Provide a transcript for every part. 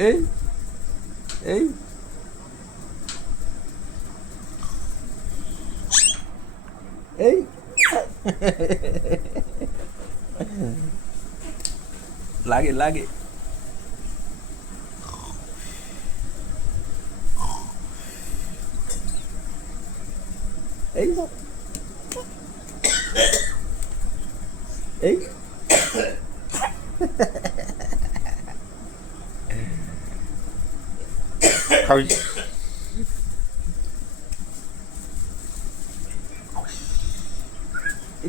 এই এই এই লাগে লাগে এই এই খাবি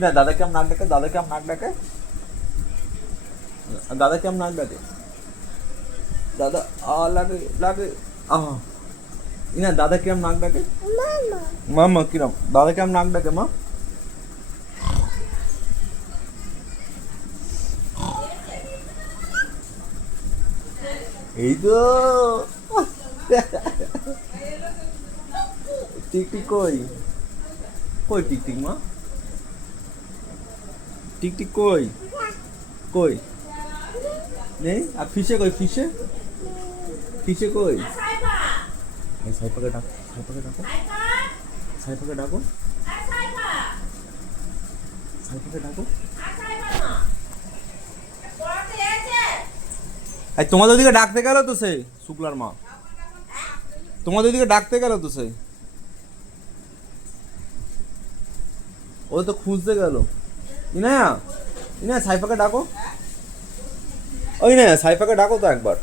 না দাদা কেমন নাক ডাকে দাদা কেমন নাক ডাকে দাদা কেমন নাক ডাকে দাদা লাগে লাগে ইনা দাদা কেমন নাক ডাকে মামা কিরম দাদা কেমন নাক ডাকে মা এই তো টিকটিক কই কই টিকটিক মা টিকটিক কই কই নেই আর ফিশে কই ফিশে ফিশে কই সাইপাকে ডাকো সাইপাকে ডাকো সাইপাকে ডাকো সাইপাকে ডাকো তোমাদের ওদিকে ডাকতে গেল তো সেই শুক্লার মা তোমাদের ওদিকে ডাকতে গেল তো সেই ও তো খুঁজতে গেল ইনায়া ইনায়া সাইফাকে ডাকো ওই না সাইফাকে ডাকো তো একবার